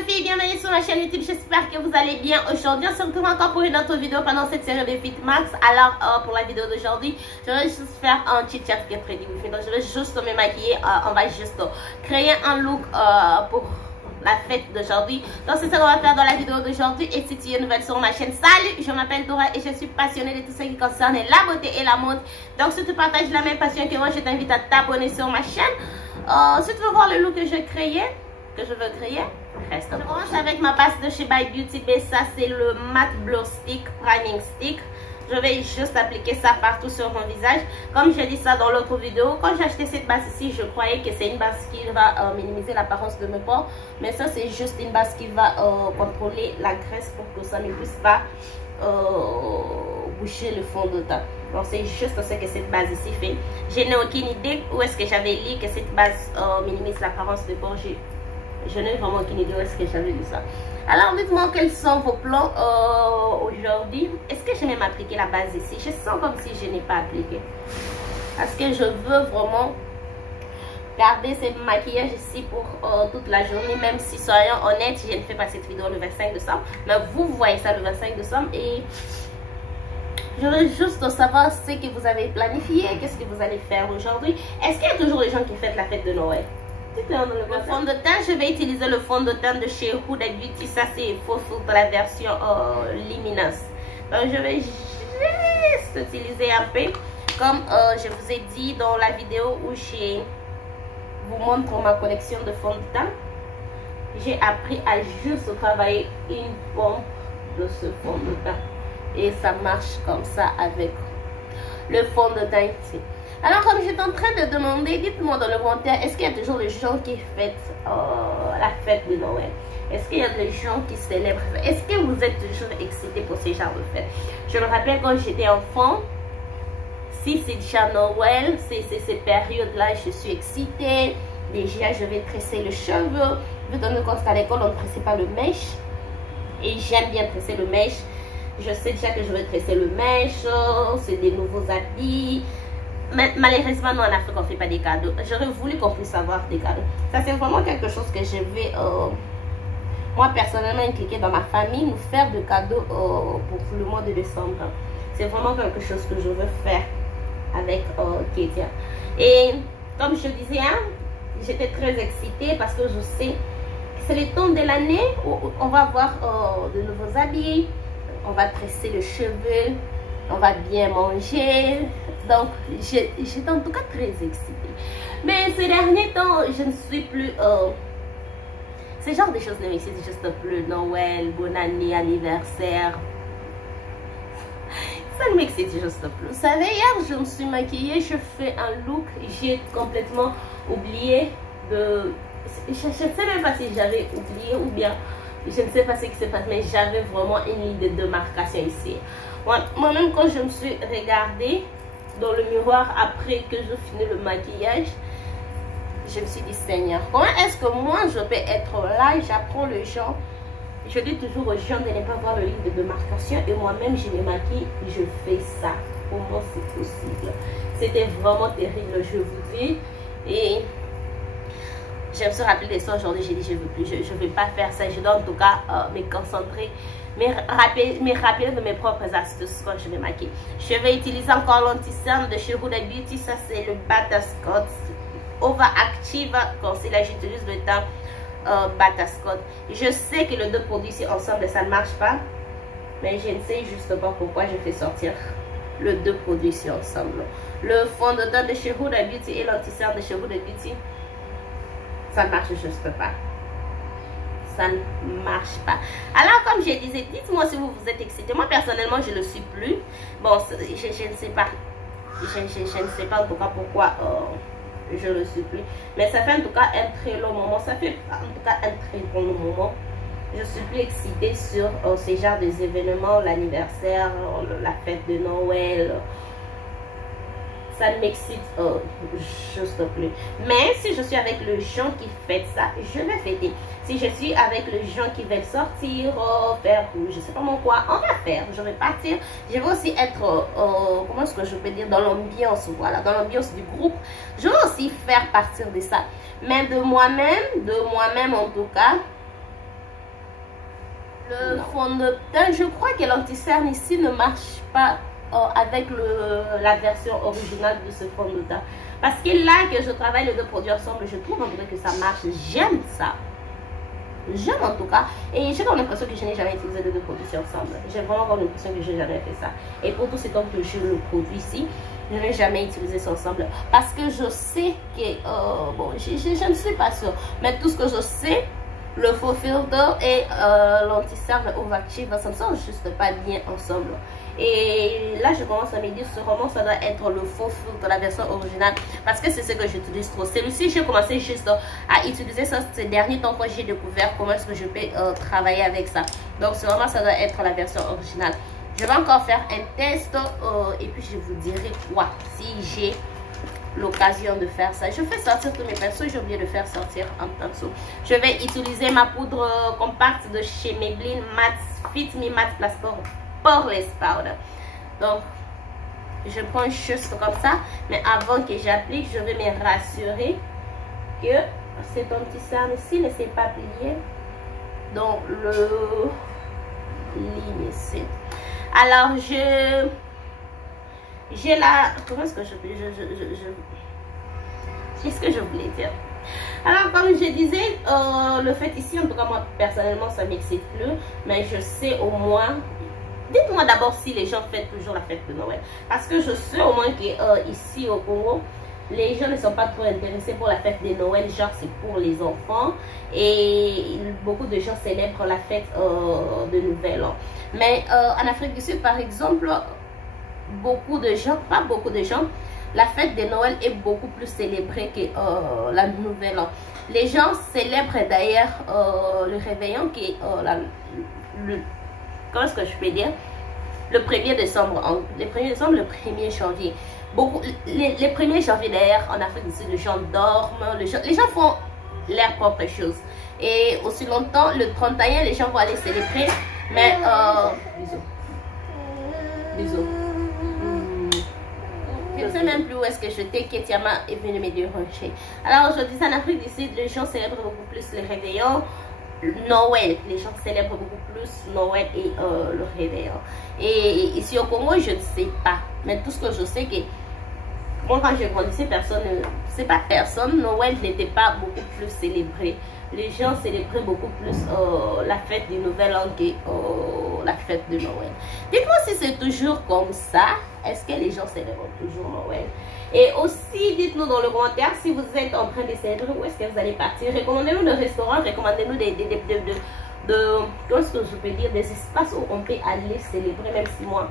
les filles, bienvenue sur ma chaîne YouTube, j'espère que vous allez bien. Aujourd'hui on se retrouve encore pour une autre vidéo pendant cette série de Fit Max. Alors pour la vidéo d'aujourd'hui, je vais juste faire un petit chat get ready with me. Donc je vais juste me maquiller, on va juste créer un look pour la fête d'aujourd'hui. Donc c'est ça qu'on va faire dans la vidéo d'aujourd'hui. Et si tu es nouvelle sur ma chaîne, salut, je m'appelle Dora et je suis passionnée de tout ce qui concerne la beauté et la mode. Donc si tu partages la même passion que moi, je t'invite à t'abonner sur ma chaîne. Si tu veux voir le look que je veux créer, reste. Je commence avec ma base de chez By Beauty Bay. Ça c'est le Matte Glow Stick Priming Stick. Je vais juste appliquer ça partout sur mon visage. Comme j'ai dit ça dans l'autre vidéo, quand j'ai acheté cette base ici, je croyais que c'est une base qui va minimiser l'apparence de mes pores. Mais ça c'est juste une base qui va contrôler la graisse pour que ça ne puisse pas boucher le fond de teint. Donc c'est juste ce que cette base ici fait. Je n'ai aucune idée où est-ce que j'avais lu que cette base minimise l'apparence de pores. Je n'ai vraiment aucune idée où est-ce que j'avais lu ça. Alors dites-moi quels sont vos plans aujourd'hui. Est-ce que je vais m'appliquer la base ici? Je sens comme si je n'ai pas appliqué. Parce que je veux vraiment garder ce maquillage ici pour toute la journée. Même si, soyons honnêtes, je ne fais pas cette vidéo le 25 décembre. Mais vous voyez ça le 25 décembre. Et je veux juste savoir ce que vous avez planifié. Qu'est-ce que vous allez faire aujourd'hui? Est-ce qu'il y a toujours des gens qui fêtent la fête de Noël? Le fond de teint, je vais utiliser le fond de teint de chez Huda Beauty. Ça c'est faux filtre, la version lumineuse. Donc je vais juste utiliser un peu comme je vous ai dit dans la vidéo où je vous montre ma collection de fond de teint. J'ai appris à juste travailler une pompe de ce fond de teint et ça marche comme ça avec le fond de teint ici. Alors comme j'étais en train de demander, dites-moi dans le commentaire, est-ce qu'il y a toujours des gens qui fêtent la fête de Noël? Est-ce qu'il y a des gens qui célèbrent? Est-ce que vous êtes toujours excités pour ce genre de fête? Je me rappelle quand j'étais enfant, si c'est déjà Noël, c'est ces périodes-là, je suis excitée. Déjà, je vais tresser le cheveu. Vous donnez compte qu'à l'école, on ne tressait pas le mèche. Et j'aime bien tresser le mèche. Je sais déjà que je vais tresser le mèche. C'est des nouveaux habits. Mais malheureusement, nous en Afrique, on ne fait pas des cadeaux. J'aurais voulu qu'on puisse avoir des cadeaux. Ça, c'est vraiment quelque chose que je vais, moi personnellement, impliquer dans ma famille, nous faire de cadeaux pour le mois de décembre. C'est vraiment quelque chose que je veux faire avec Kedia. Et comme je disais, hein, j'étais très excitée parce que je sais que c'est le temps de l'année où on va avoir de nouveaux habits, on va tresser le cheveu, on va bien manger. Donc j'étais en tout cas très excitée. Mais ces derniers temps, je ne suis plus ce genre de choses ne m'excitent juste plus. Noël, bonne année, anniversaire, ça ne m'excite juste plus. Vous savez, hier je me suis maquillée, je fais un look, j'ai complètement oublié de... Je ne sais même pas si j'avais oublié ou bien je ne sais pas ce qui se passe, mais j'avais vraiment une ligne de démarcation ici. Moi-même, quand je me suis regardée dans le miroir après que je finis le maquillage, je me suis dit, Seigneur, comment est-ce que moi je peux être là? J'apprends les gens, je dis toujours aux gens de ne pas voir le ligne de démarcation et moi-même je me maquille, je fais ça. Comment c'est possible? C'était vraiment terrible, je vous dis. Et je me suis rappelé de ça aujourd'hui, j'ai dit je ne veux plus, je ne vais pas faire ça. Je dois en tout cas me concentrer, me rappeler de mes propres astuces quand je me maquille. Je vais utiliser encore l'anti-cerne de chez Huda Beauty. Ça c'est le Batascott Overactive Concealer. J'utilise le teint Batascott. Je sais que les deux produits ici ensemble ça ne marche pas, mais je ne sais juste pas pourquoi je fais sortir les deux produits ici ensemble. Le fond de teint de chez Huda Beauty et l'anti-cerne de chez Huda Beauty, ça ne marche juste pas. Ça ne marche pas. Alors comme je disais, dites-moi si vous êtes excité. Moi personnellement je ne le suis plus. Bon, je ne sais pas. Je ne sais pas en tout cas pourquoi je ne le suis plus. Mais ça fait en tout cas un très long moment. Ça fait en tout cas un très bon moment. Je suis plus excitée sur ces genres d'événements, l'anniversaire, la fête de Noël. Ça ne m'excite juste plus. Mais si je suis avec les gens qui fêtent ça, je vais fêter. Si je suis avec les gens qui veulent sortir, faire, je sais pas mon quoi, on va faire. Je vais partir. Je vais aussi être, comment est-ce que je peux dire, dans l'ambiance, voilà, dans l'ambiance du groupe. Je vais aussi faire partir de ça. Mais de moi-même en tout cas, Le fond de teint, je crois que l'anti-cerne ici ne marche pas avec la version originale de ce fond de teint. Parce que là que je travaille les deux produits ensemble, je trouve en tout cas que ça marche. J'aime ça. J'aime en tout cas. Et j'ai l'impression que je n'ai jamais utilisé les deux produits ensemble. J'ai vraiment l'impression que je n'ai jamais fait ça. Et pour tout ce temps que je le produis ici, je n'ai jamais utilisé ça ensemble. Parce que je sais que... bon, je ne suis pas sûre. Mais tout ce que je sais... Le faux filtre et l'anti-cerne Ovactive, ça ne sent juste pas bien ensemble. Et là, je commence à me dire, sûrement, ça doit être le faux filtre, la version originale. Parce que c'est ce que j'utilise trop. Celui-ci, j'ai commencé juste à utiliser ça ces derniers temps quand j'ai découvert comment est-ce que je peux travailler avec ça. Donc, sûrement, ça doit être la version originale. Je vais encore faire un test et puis je vous dirai quoi si j'ai l'occasion de faire ça. Je fais sortir tous mes pinceaux, j'ai oublié de faire sortir un pinceau. Je vais utiliser ma poudre compacte de chez Maybelline Matte Fit Me Matte Place Poreless Powder. Donc je prends juste comme ça, mais avant que j'applique, je vais me rassurer que cet anti-cerne ici ne s'est pas plié dans le ligne ici. Alors j'ai la... Comment est-ce que qu'est-ce que je voulais dire? Alors, comme je disais, le fait ici, en tout cas, moi, personnellement, ça m'excite plus. Mais je sais au moins... Dites-moi d'abord si les gens fêtent toujours la fête de Noël. Parce que je sais au moins qu'ici au Congo, les gens ne sont pas trop intéressés pour la fête de Noël. Genre, c'est pour les enfants. Et beaucoup de gens célèbrent la fête de Nouvel An. Mais en Afrique du Sud, par exemple... beaucoup de gens, pas beaucoup de gens, la fête de Noël est beaucoup plus célébrée que la Nouvelle An. Les gens célèbrent d'ailleurs le réveillon qui est comment est-ce que je peux dire, le 1er décembre, le 1er décembre, le 1er janvier. Beaucoup, les 1er janvier d'ailleurs en Afrique du Sud, les gens dorment, les gens font leur propre chose. Et aussi longtemps, le 31, les gens vont aller célébrer, mais bisous. Bisous. Je ne sais même plus où est-ce que j'étais, Ketiama est venu me déranger. Alors aujourd'hui, en Afrique du Sud, les gens célèbrent beaucoup plus le réveillon, Noël. Les gens célèbrent beaucoup plus Noël et le réveillon. Et ici au Congo, je ne sais pas. Mais tout ce que je sais, que moi quand je grandissais, c'est pas personne, Noël n'était pas beaucoup plus célébré. Les gens célébraient beaucoup plus la fête du Nouvel An que la fête de Noël. Dites-moi si c'est toujours comme ça. Est-ce que les gens célèbrent toujours Noël? Et aussi, dites-nous dans le commentaire si vous êtes en train de célébrer, où est-ce que vous allez partir. Recommandez-nous des restaurants, recommandez-nous comment est-ce que je peux dire, des espaces où on peut aller célébrer, même si moi,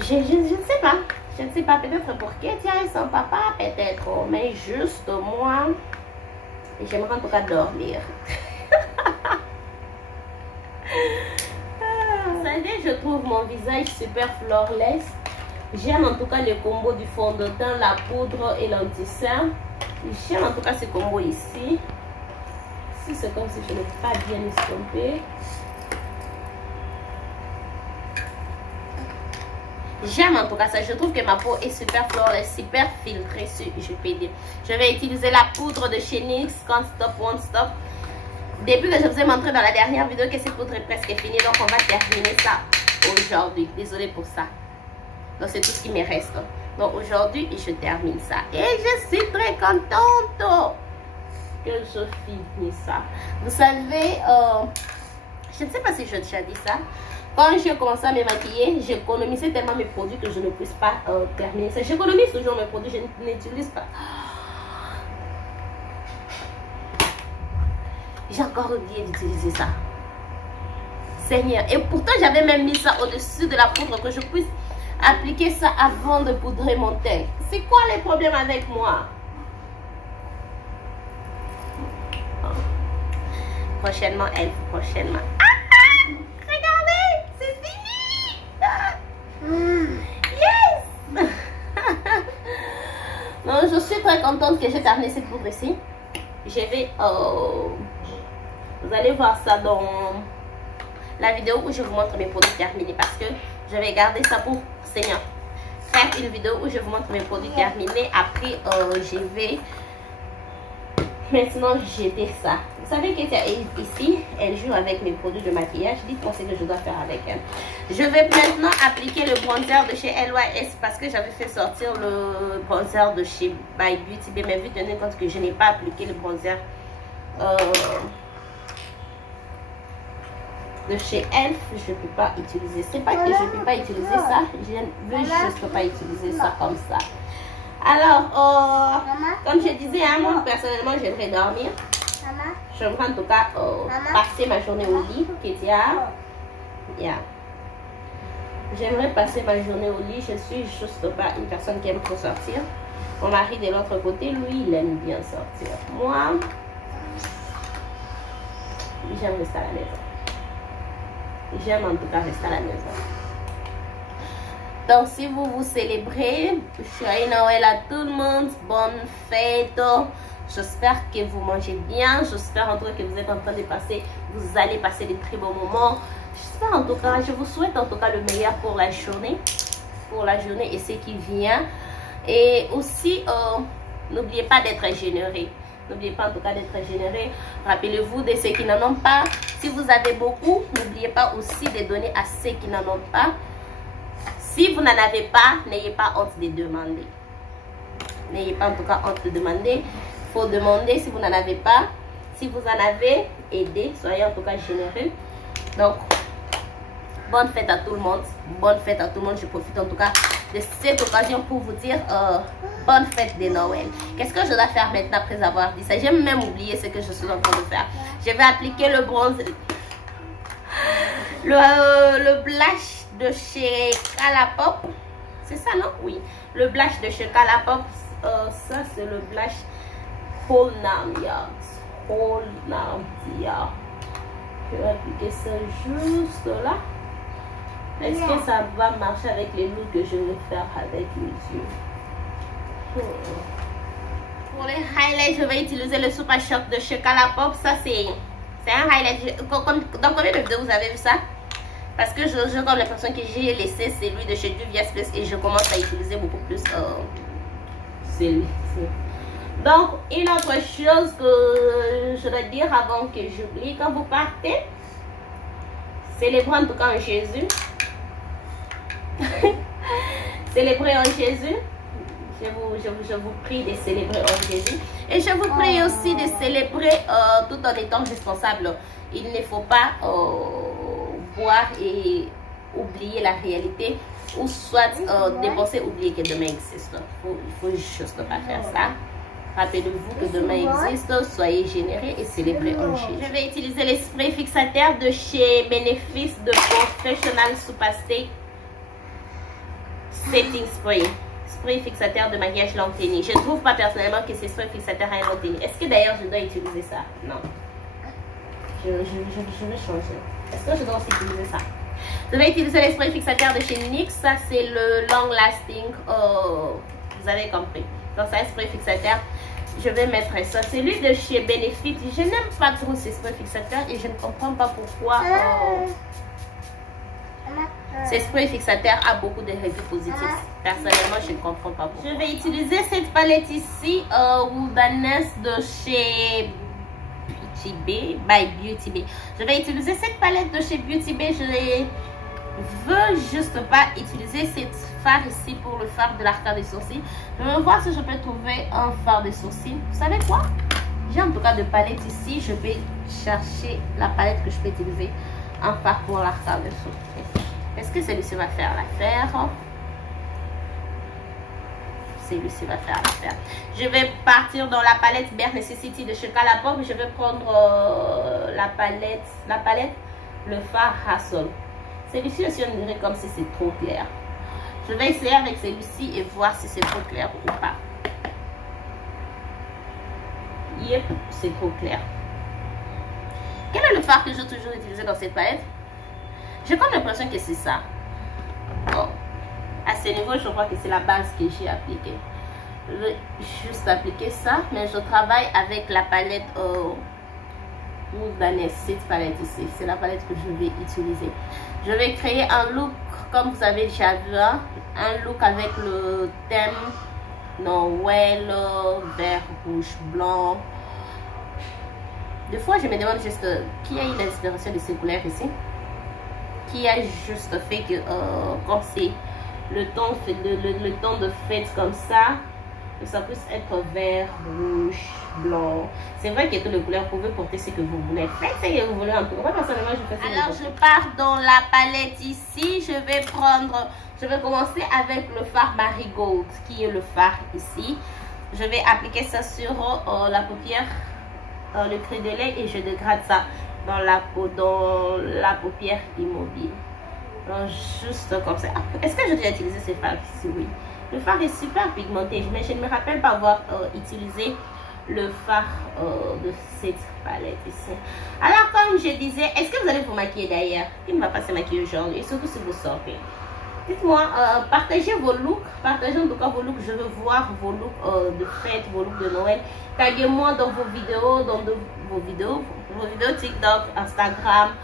je ne sais pas. Je ne sais pas, peut-être pour Ketia et son papa, peut-être, mais juste moi, j'aimerais en tout cas dormir. Vous savez, je trouve mon visage super flawless. J'aime en tout cas le combo du fond de teint, la poudre et l'anti-cerne. J'aime en tout cas ce combo ici. Si c'est comme si je n'ai pas bien estompé. J'aime en tout cas ça. Je trouve que ma peau est super flawless, super filtrée, je peux dire. Je vais utiliser la poudre de chez NYX, Can't Stop, Won't Stop. Depuis que je vous ai montré dans la dernière vidéo que cette poudre est presque finie, donc on va terminer ça aujourd'hui. Désolée pour ça. Donc c'est tout ce qui me reste. Donc aujourd'hui, je termine ça. Et je suis très contente que je finisse ça. Vous savez, je ne sais pas si je déjà dit ça. Quand j'ai commencé à me maquiller, j'économisais tellement mes produits que je ne puisse pas terminer ça. J'économise toujours mes produits, je n'utilise pas. J'ai encore oublié d'utiliser ça. Seigneur. Et pourtant, j'avais même mis ça au-dessus de la poudre, que je puisse appliquer ça avant de poudrer mon teint. C'est quoi les problèmes avec moi? Prochainement, prochainement. Regardez, c'est fini. Yes. Non, je suis très contente que j'ai terminé cette poudre ici. Je vais... vous allez voir ça dans la vidéo où je vous montre mes produits terminés. Parce que je vais garder ça pour... Seigneur. Faire une vidéo où je vous montre mes produits terminés. Après, je vais... Maintenant, jeter ça. savez qu'Etia ici, elle joue avec mes produits de maquillage. Dites-moi ce que je dois faire avec elle. Je vais maintenant appliquer le bronzer de chez LYS parce que j'avais fait sortir le bronzer de chez By Beauty Bay. Mais vu tenez compte que je n'ai pas appliqué le bronzer de chez Elf, je ne peux pas utiliser. C'est pas que je ne peux pas utiliser ça, je ne veux juste pas utiliser ça comme ça. Alors, comme je disais, hein, moi personnellement, j'aimerais dormir. J'aimerais en tout cas passer ma journée au lit. J'aimerais passer ma journée au lit. Je suis juste pas une personne qui aime trop sortir. Mon mari de l'autre côté, lui, il aime bien sortir. Moi, j'aime rester à la maison. J'aime en tout cas rester à la maison. Donc, si vous vous célébrez, joyeux Noël à tout le monde, bonne fête. J'espère que vous mangez bien. J'espère en tout cas que vous êtes en train de passer, vous allez passer des très bons moments. J'espère en tout cas, je vous souhaite en tout cas le meilleur pour la journée et ce qui vient. Et aussi, n'oubliez pas d'être généreux. N'oubliez pas en tout cas d'être généreux. Rappelez-vous de ceux qui n'en ont pas. Si vous avez beaucoup, n'oubliez pas aussi de donner à ceux qui n'en ont pas. Si vous n'en avez pas, n'ayez pas honte de demander. N'ayez pas en tout cas honte de demander. Il faut demander si vous n'en avez pas. Si vous en avez, aidez. Soyez en tout cas généreux. Donc, bonne fête à tout le monde. Bonne fête à tout le monde. Je profite en tout cas de cette occasion pour vous dire bonne fête de Noël. Qu'est-ce que je dois faire maintenant après avoir dit ça? J'ai même oublié ce que je suis en train de faire. Je vais appliquer le bronze, le blush de chez Colourpop. C'est ça, non? Oui. Le blush de chez Colourpop. Ça, c'est le blush Whole Narnia. Je vais appliquer ça juste là. Est-ce que ça va marcher avec les looks que je vais faire avec les yeux? Pour les highlights, je vais utiliser le Super Shock de chez Colourpop. Ça, c'est un highlight. Dans combien de vidéos vous avez vu ça? Parce que je comme l'impression que j'ai laissé celui de chez Juvia's Place et je commence à utiliser beaucoup plus celui-ci. Donc, une autre chose que je dois dire avant que j'oublie, quand vous partez, célébrez en tout cas en Jésus. Célébrez en Jésus. Je vous prie de célébrer en Jésus. Et je vous prie aussi de célébrer tout en étant responsable. Il ne faut pas voir et oublier la réalité. Ou soit dépenser, oublier que demain existe. Il faut juste pas faire ça. Rappelez-vous que demain existe, soyez généreux et célébrez en Jésus. Je vais utiliser les sprays fixateurs de chez Benefis de Professional Super Stay Setting Spray. Spray fixateur de maquillage longue tenue. Je ne trouve pas personnellement que ces sprays fixateurs à longue tenue. Est-ce que d'ailleurs je dois utiliser ça? Non. Je vais changer. Est-ce que je dois aussi utiliser ça? Je vais utiliser les sprays fixateurs de chez NYX. Ça c'est le Long Lasting. Vous avez compris. Donc ça, spray fixateur. Je vais mettre ça. Celui de chez Benefit. Je n'aime pas trop ces sprays fixateurs et je ne comprends pas pourquoi ces sprays fixateurs a beaucoup de reviews positives. Personnellement, je ne comprends pas pourquoi. Je vais utiliser cette palette ici, Wilderness de chez Beauty Bay, by Beauty Bay. Je vais utiliser cette palette de chez Beauty Bay. Je veux juste pas utiliser cette fard ici pour le fard de l'arcade des sourcils. Je vais voir si je peux trouver un fard de sourcils. Vous savez quoi? J'ai en tout cas de palette ici. Je vais chercher la palette que je peux utiliser en fard pour l'arcade des sourcils. Est-ce que celui-ci va faire l'affaire? Celui-ci va faire l'affaire. Je vais partir dans la palette Bare Necessity de chez Colourpop. Je vais prendre la palette, le fard Hustle. Celui-ci aussi, on dirait comme si c'est trop clair. Je vais essayer avec celui-ci et voir si c'est trop clair ou pas. Yep, c'est trop clair. Quel est le fard que j'ai toujours utilisé dans cette palette? J'ai comme l'impression que c'est ça. Bon. À ce niveau, je crois que c'est la base que j'ai appliquée. Je vais juste appliquer ça. Mais je travaille avec la palette Wilderness. Cette palette ici. C'est la palette que je vais utiliser. Je vais créer un look, comme vous avez déjà vu, hein, un look avec le thème Noël, vert, rouge, blanc. Des fois, je me demande juste qui a eu l'inspiration de ces couleurs ici. Qui a juste fait que quand c'est le temps de fête comme ça, que ça puisse être vert, rouge, blanc. C'est vrai que toutes les couleurs, vous pouvez porter ce que vous voulez. Faites ce que vous voulez en tout cas. Moi, personnellement, je fais ça. Alors, je pars dans la palette ici. Je vais commencer avec le fard Marigold, qui est le fard ici. Je vais appliquer ça sur la paupière, le creux de l'œil, et je dégrade ça dans la paupière immobile. Donc, juste comme ça. Est-ce que je dois utiliser ce fard ici? Oui. Le fard est super pigmenté, mais je ne me rappelle pas avoir utilisé le fard de cette palette ici. Alors, comme je disais, est-ce que vous allez vous maquiller d'ailleurs? Qui ne va pas se maquiller aujourd'hui, surtout si vous sortez? Dites-moi, partagez vos looks, partagez en tout cas vos looks. Je veux voir vos looks de fête, vos looks de Noël. Taguez-moi dans vos vidéos, vos vidéos TikTok, Instagram,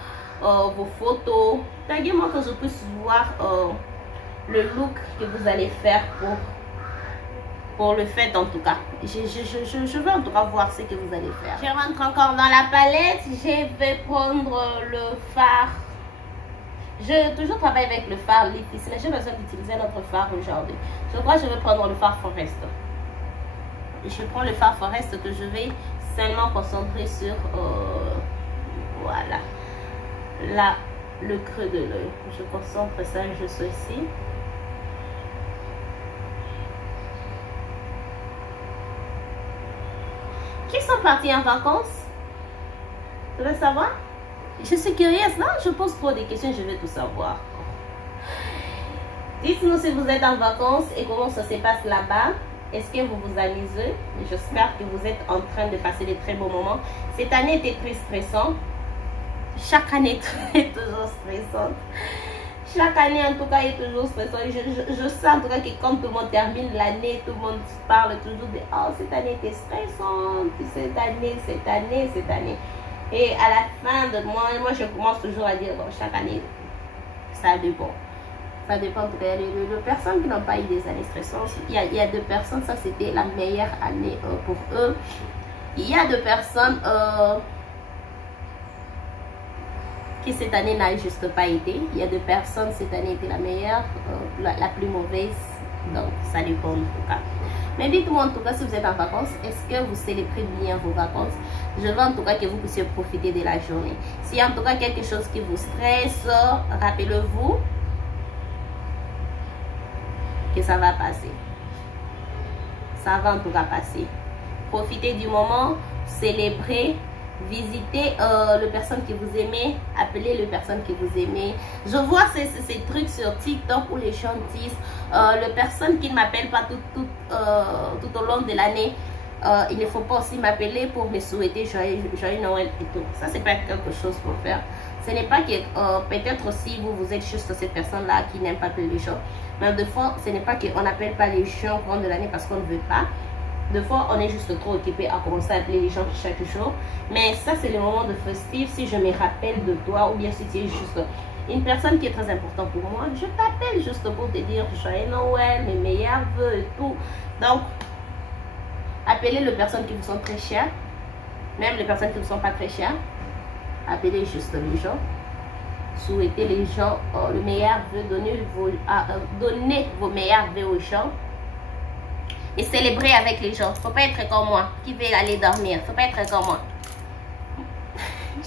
vos photos. Taguez-moi que je puisse voir le look que vous allez faire pour le fête en tout cas. Je veux en tout cas voir ce que vous allez faire. Je rentre encore dans la palette. Je vais prendre le fard. Je toujours travaille avec le fard Lip ici, mais j'ai besoin d'utiliser notre fard aujourd'hui. Je crois que je vais prendre le fard Forest. Je prends le fard Forest que je vais seulement concentrer sur voilà, là, le creux de l'œil. Je concentre ça juste ici. Qui sont partis en vacances? Vous voulez savoir? Je suis curieuse, non? Je pose trop de questions, je veux tout savoir. Dites-nous si vous êtes en vacances et comment ça se passe là-bas. Est-ce que vous vous amusez? J'espère que vous êtes en train de passer de très beaux moments. Cette année était très stressante. Chaque année est toujours stressante. Chaque année, en tout cas, est toujours stressante. Je sens en tout cas que quand tout le monde termine l'année, tout le monde parle toujours de « Oh, cette année était stressante, cette année. » Et à la fin de moi, je commence toujours à dire « Bon, chaque année, ça dépend. » Ça dépend en tout cas. Il y a deux personnes qui n'ont pas eu des années stressantes. Il y a deux personnes, ça c'était la meilleure année pour eux. Il y a deux personnes qui cette année n'a juste pas été. Il y a deux personnes, cette année était la meilleure, la plus mauvaise. Donc ça dépend en tout cas. Mais dites-moi en tout cas si vous êtes en vacances, est-ce que vous célébrez bien vos vacances? Je veux en tout cas que vous puissiez profiter de la journée. S'il y a en tout cas quelque chose qui vous stresse, rappelez-vous que ça va passer. Ça va en tout cas passer. Profitez du moment, célébrez, visitez les personnes que vous aimez, appelez les personnes que vous aimez. Je vois ces trucs sur TikTok où les gens disent les personnes qui ne m'appellent pas tout au long de l'année, il ne faut pas aussi m'appeler pour me souhaiter joyeux Noël et tout. Ça, c'est pas quelque chose pour faire. Ce n'est pas que peut-être aussi vous êtes juste cette personne-là qui n'aime pas appeler les gens. Mais des fois, ce n'est pas qu'on n'appelle pas les gens au cours de l'année parce qu'on ne veut pas. Des fois, on est juste trop occupé à commencer à appeler les gens chaque jour. Mais ça, c'est le moment de festif. Si je me rappelle de toi ou bien si tu es juste une personne qui est très importante pour moi, je t'appelle juste pour te dire joyeux Noël, mes meilleurs vœux et tout. Donc, appelez les personnes qui vous sont très chères, même les personnes qui ne sont pas très chères. Appelez juste les gens. Souhaitez les gens le meilleur vœu, donnez vos meilleurs vœux aux gens. Et célébrer avec les gens. Faut pas être comme moi qui veut aller dormir. Faut pas être comme moi. Je ne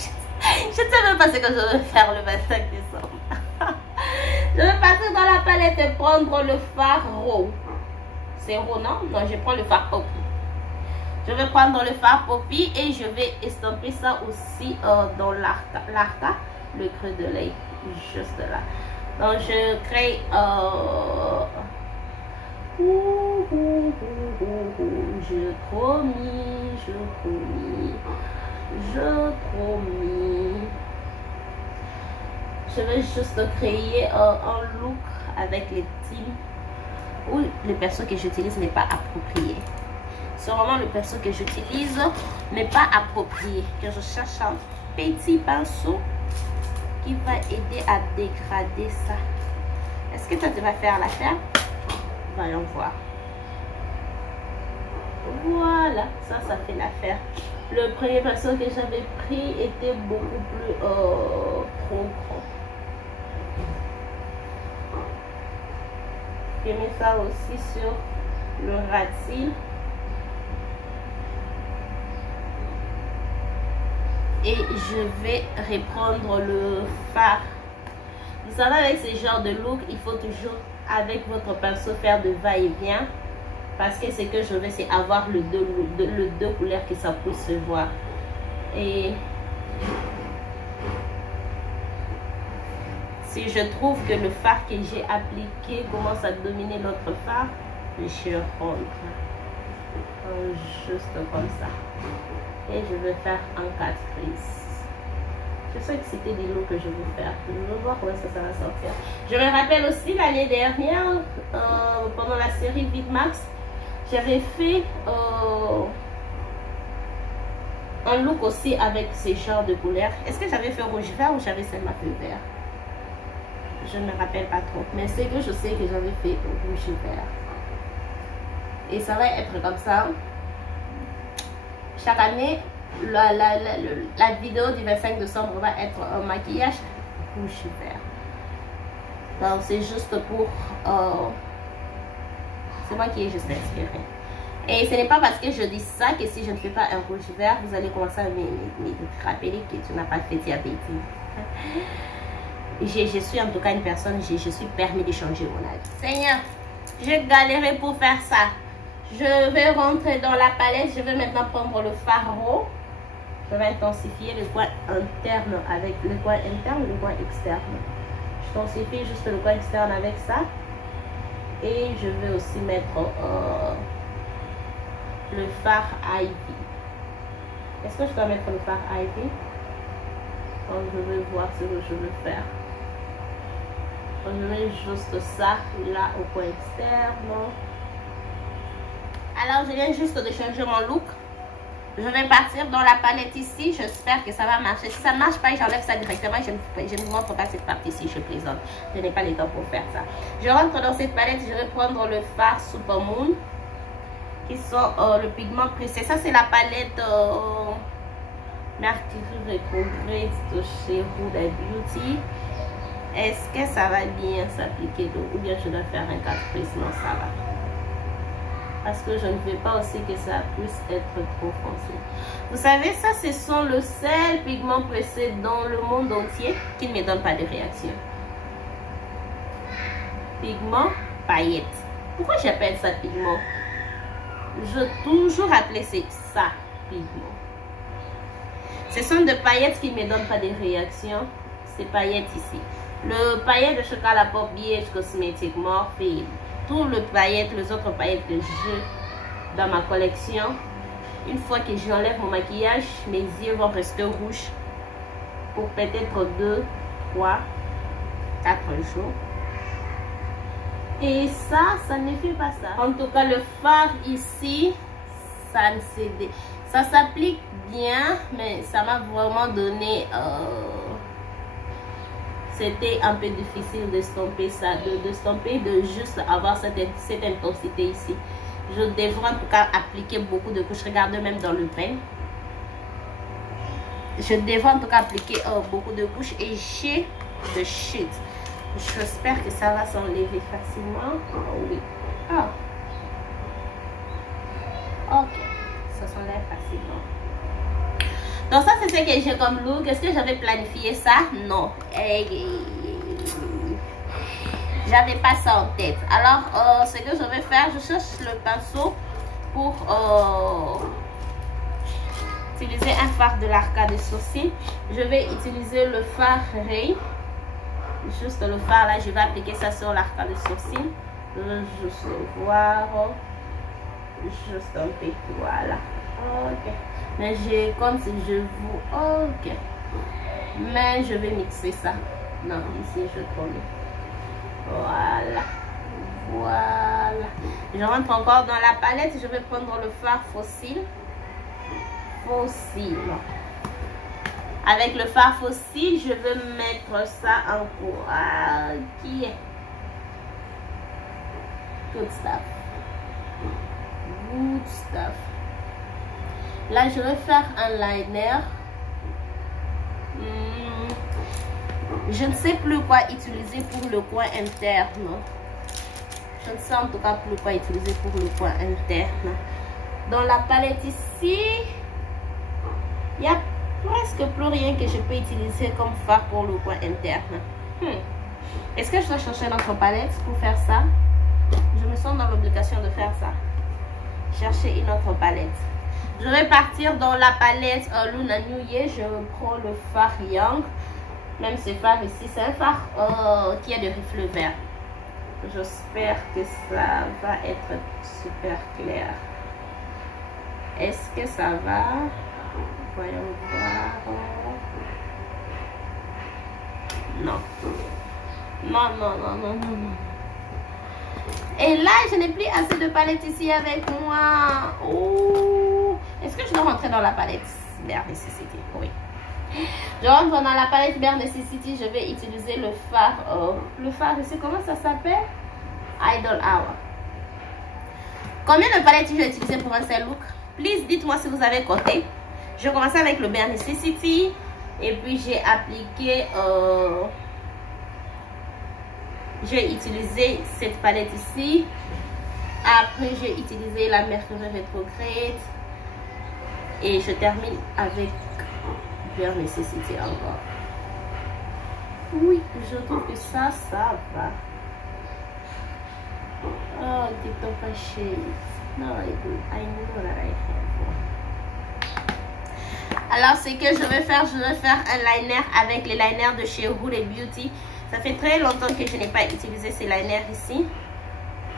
sais même pas ce que je vais faire le 25 décembre. Je vais partir dans la palette et prendre le fard Raw. C'est Raw, non? Non, je prends le fard Poppy. Je vais prendre le fard Poppy et je vais estomper ça aussi dans l'arca, le creux de l'œil, juste là. Donc je crée je promis. Je vais juste créer un look avec les teams où le perso que j'utilise n'est pas approprié. C'est vraiment le perso que j'utilise n'est pas approprié. Que je cherche un petit pinceau qui va aider à dégrader ça. Est-ce que ça te va faire l'affaire? Voyons voir. Voilà, ça fait l'affaire. Le premier pinceau que j'avais pris était beaucoup plus trop grand. Je mets ça aussi sur le ras de cils. Et je vais reprendre le fard. Vous savez, avec ce genre de look, il faut toujours, avec votre pinceau, faire de va-et-vient. Parce que ce que je veux, c'est avoir le deux couleurs que ça puisse se voir. Et si je trouve que le fard que j'ai appliqué commence à dominer l'autre fard, je rentre. Juste comme ça. Et je vais faire un 4 crises. Je suis excitée des looks que je vais faire. Je veux voir comment ça va sortir. Je me rappelle aussi l'année dernière, pendant la série Vidmax, j'avais fait un look aussi avec ces genres de couleurs. Est-ce que j'avais fait rouge vert ou j'avais seulement fait vert? Je ne me rappelle pas trop. Mais c'est que je sais que j'avais fait rouge vert. Et ça va être comme ça. Chaque année, la vidéo du 25 décembre va être un maquillage rouge vert. Donc c'est juste pour... c'est moi qui ai juste inspiré. Et ce n'est pas parce que je dis ça que si je ne fais pas un rouge vert, vous allez commencer à me rappeler que tu n'as pas fait diabète. Je suis en tout cas une personne, je suis permis de changer mon avis. Seigneur, j'ai galéré pour faire ça. Je vais rentrer dans la palette. Je vais maintenant prendre le fard. Je vais intensifier le coin interne avec le coin interne ou le coin externe. Je intensifie juste le coin externe avec ça. Et je vais aussi mettre le fard Ivy. Est-ce que je dois mettre le fard Ivy? Donc je vais voir ce que je veux faire. Donc je mets juste ça là au coin externe. Alors je viens juste de changer mon look. Je vais partir dans la palette ici. J'espère que ça va marcher. Si ça ne marche pas, j'enlève ça directement. Je ne vous montre pas cette partie-ci. Je plaisante. Je n'ai pas le temps pour faire ça. Je rentre dans cette palette. Je vais prendre le fard Supermoon. Qui sont le pigment pressé. Ça, c'est la palette Mercury Retrograde de chez Huda Beauty. Est-ce que ça va bien s'appliquer? Ou bien je dois faire un 4 prises? Non, ça va. Parce que je ne veux pas aussi que ça puisse être trop foncé. Vous savez, ça, ce sont le seul pigment pressé dans le monde entier qui ne me donne pas de réaction. Pigment paillette. Pourquoi j'appelle ça pigment? Je toujours appelé ça pigment. Ce sont des paillettes qui ne me donnent pas de réaction. Ces paillettes ici. Le paillette de chocolat pop Beige Cosmetic Morphe. Tous les paillettes, les autres paillettes que j'ai dans ma collection, une fois que j'enlève mon maquillage, mes yeux vont rester rouges pour peut-être 2, 3, 4 jours. Et ça ne fait pas ça. En tout cas, le fard ici, ça s'applique bien, mais ça m'a vraiment donné... C'était un peu difficile de stomper ça, de juste avoir cette intensité ici. Je devrais en tout cas appliquer beaucoup de couches. Regardez même dans le peigne. Je devrais en tout cas appliquer beaucoup de couches et j'ai de shit. J'espère que ça va s'enlever facilement. Oh, oui. Ah. Ok. Ça s'enlève facilement. Donc ça c'est ce que j'ai comme look. Est-ce que j'avais planifié ça? Non. J'avais pas ça en tête. Alors ce que je vais faire, je cherche le pinceau pour utiliser un fard de l'arcade des sourcils. Je vais utiliser le fard Ray. Juste le fard là, je vais appliquer ça sur l'arcade des sourcils. Je vais juste voir. Juste un peu. Voilà. Ok. Mais j'ai comme si je vous... Ok. Mais je vais mixer ça. Non, ici je tourne. Voilà. Voilà. Je rentre encore dans la palette. Je vais prendre le fard Fossile. Avec le fard Fossile, je vais mettre ça en courant. Qui est good stuff. Good stuff. Là, je vais faire un liner. Je ne sais plus quoi utiliser pour le coin interne. Je ne sais en tout cas plus quoi utiliser pour le coin interne. Dans la palette ici, il n'y a presque plus rien que je peux utiliser comme fard pour le coin interne. Est-ce que je dois chercher notre palette pour faire ça? Je me sens dans l'obligation de faire ça. Chercher une autre palette. Je vais partir dans la palette Luna New Year. Je prends le fard Young. Même ce fard ici, c'est un fard qui a des reflets verts. J'espère que ça va être super clair. Est-ce que ça va? Voyons voir. Non. Non. Et là, je n'ai plus assez de palettes ici avec moi. Oh. Est-ce que je dois rentrer dans la palette Bare Necessity? Oui. Je rentre dans la palette Bare Necessity. Je vais utiliser le fard. Le fard ici, comment ça s'appelle? Idol Hour. Combien de palettes je vais utiliser pour un seul look? Please, dites-moi si vous avez compté. Je commence avec le Bare Necessity. Et puis, j'ai appliqué... j'ai utilisé cette palette ici. Après, j'ai utilisé la Mercury Retrograde. Et je termine avec Bare Necessity encore. Oui, je trouve que ça va. Oh, TikTok shades. No, I know that I have. Alors, ce que je vais faire un liner avec les liners de chez Huda Beauty. Ça fait très longtemps que je n'ai pas utilisé ces liners ici.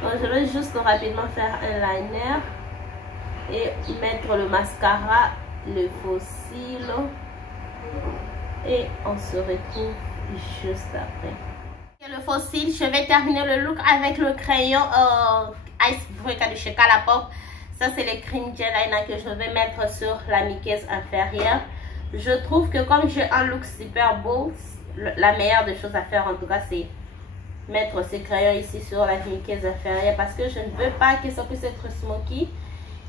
Donc, je vais juste rapidement faire un liner et mettre le mascara, le faux cils. Et on se retrouve juste après. Le faux cils, je vais terminer le look avec le crayon Icebreaker de chez Colourpop. Ça, c'est le cream gel liner que je vais mettre sur la muqueuse inférieure. Je trouve que comme j'ai un look super beau, la meilleure des choses à faire en tout cas, c'est mettre ces crayons ici sur la muqueuse inférieure parce que je ne veux pas que ça puisse être smoky.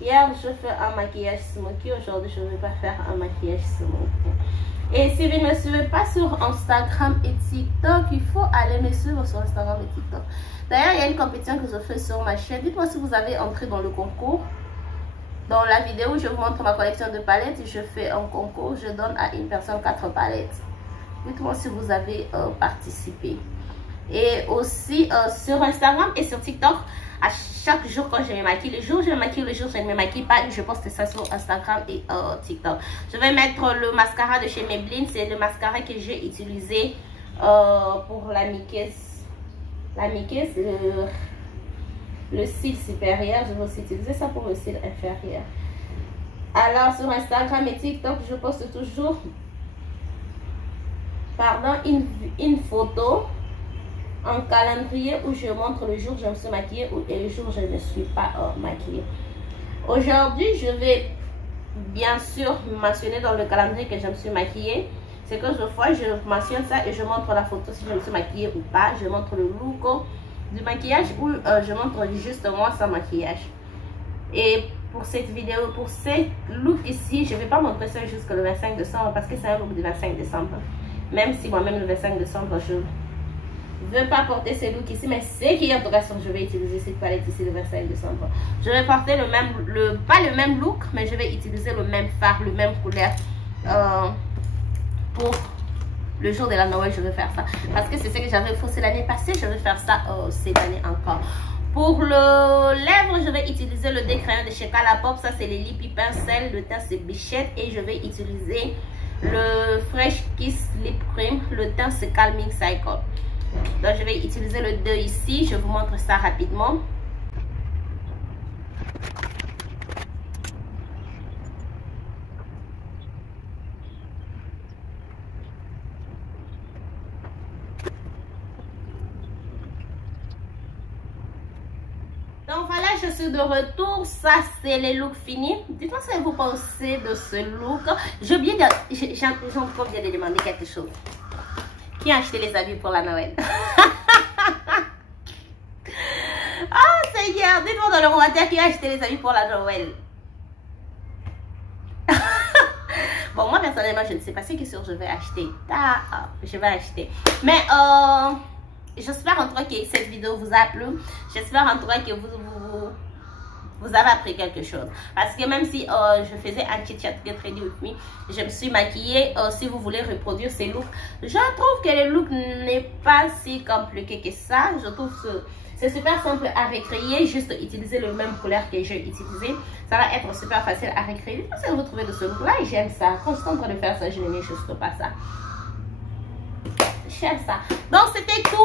Hier, je fais un maquillage smoky. Aujourd'hui, je ne vais pas faire un maquillage smoky. Et si vous ne me suivez pas sur Instagram et TikTok, il faut aller me suivre sur Instagram et TikTok. D'ailleurs, il y a une compétition que je fais sur ma chaîne. Dites-moi si vous avez entré dans le concours. Dans la vidéo où je vous montre ma collection de palettes, je fais un concours. Je donne à une personne 4 palettes. Dites-moi si vous avez participé. Et aussi sur Instagram et sur TikTok, à chaque jour quand je me maquille, le jour je me maquille, le jour je ne me maquille pas, je poste ça sur Instagram et TikTok. Je vais mettre le mascara de chez Maybelline. C'est le mascara que j'ai utilisé pour la muqueuse. Le cil supérieur. Je vais aussi utiliser ça pour le cil inférieur. Alors sur Instagram et TikTok, je poste toujours une photo, un calendrier où je montre le jour où je me suis maquillée et le jour où je ne suis pas maquillée. Aujourd'hui, je vais bien sûr mentionner dans le calendrier que je me suis maquillée. C'est que je mentionne ça et je montre la photo si je me suis maquillée ou pas. Je montre le look du maquillage ou je montre juste moi sans maquillage. Et pour cette vidéo, pour ce look ici, je ne vais pas montrer ça jusqu'au 25 décembre parce que c'est un look du 25 décembre. Même si moi-même le 25 décembre, je ne veux pas porter ce look ici, mais c'est qui en tout cas, je vais utiliser cette palette ici le 25 décembre. Je vais porter pas le même look, mais je vais utiliser le même fard, le même couleur pour le jour de la Noël. Je vais faire ça parce que c'est ce que j'avais faussé l'année passée. Je vais faire ça cette année encore. Pour le lèvre, je vais utiliser le décrayon de chez Colourpop. Ça, c'est les Lippy Pencil. Le teint, c'est Bichette. Et je vais utiliser le Fresh Kiss Lip Cream. Le teint, c'est Calming Cycle. Donc, je vais utiliser le 2 ici. Je vous montre ça rapidement. Donc voilà, je suis de retour. Ça, c'est les looks finis. Dites-moi ce que vous pensez de ce look. J'ai bien de demander quelque chose. Qui a acheté les habits pour la Noël? Oh Seigneur, dites-moi dans le commentaire qui a acheté les habits pour la Noël. Bon, moi personnellement, je ne sais pas ce que je vais acheter. Je vais acheter. Mais j'espère en tout cas que cette vidéo vous a plu. J'espère en tout cas que vous avez appris quelque chose. Parce que même si je faisais un chit chat get ready with me, je me suis maquillée. Si vous voulez reproduire ces looks, je trouve que le look n'est pas si compliqué que ça. Je trouve que c'est super simple à recréer. Juste utiliser le même couleur que j'ai utilisé. Ça va être super facile à recréer. Je sais que vous trouvez de ce look là et j'aime ça. Quand je suis en train de faire ça, je n'aimais juste pas ça. J'aime ça. Donc c'était tout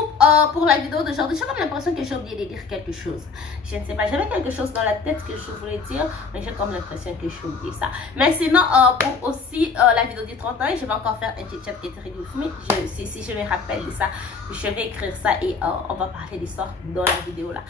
pour la vidéo d'aujourd'hui. J'ai comme l'impression que j'ai oublié de dire quelque chose. Je ne sais pas, j'avais quelque chose dans la tête que je voulais dire, mais j'ai comme l'impression que j'ai oublié ça. Mais sinon, pour aussi la vidéo du 30 ans, je vais encore faire un petit chat qui est très diffus. Si je me rappelle de ça, je vais écrire ça et on va parler d'histoire dans la vidéo là.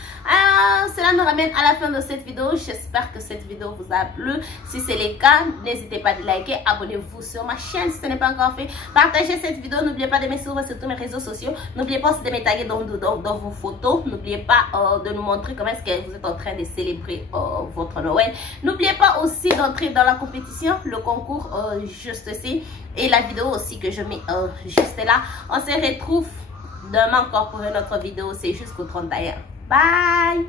Cela nous ramène à la fin de cette vidéo. J'espère que cette vidéo vous a plu. Si c'est le cas, n'hésitez pas à liker, abonnez-vous sur ma chaîne si ce n'est pas encore fait. Partagez cette vidéo, n'oubliez pas de me suivre sur tous mes réseaux sociaux. N'oubliez pas aussi de me taguer dans vos photos. N'oubliez pas de nous montrer comment est-ce que vous êtes en train de célébrer votre Noël. N'oubliez pas aussi d'entrer dans la compétition, le concours juste ici. Et la vidéo aussi que je mets juste là. On se retrouve demain encore pour une autre vidéo. C'est jusqu'au 31. Bye!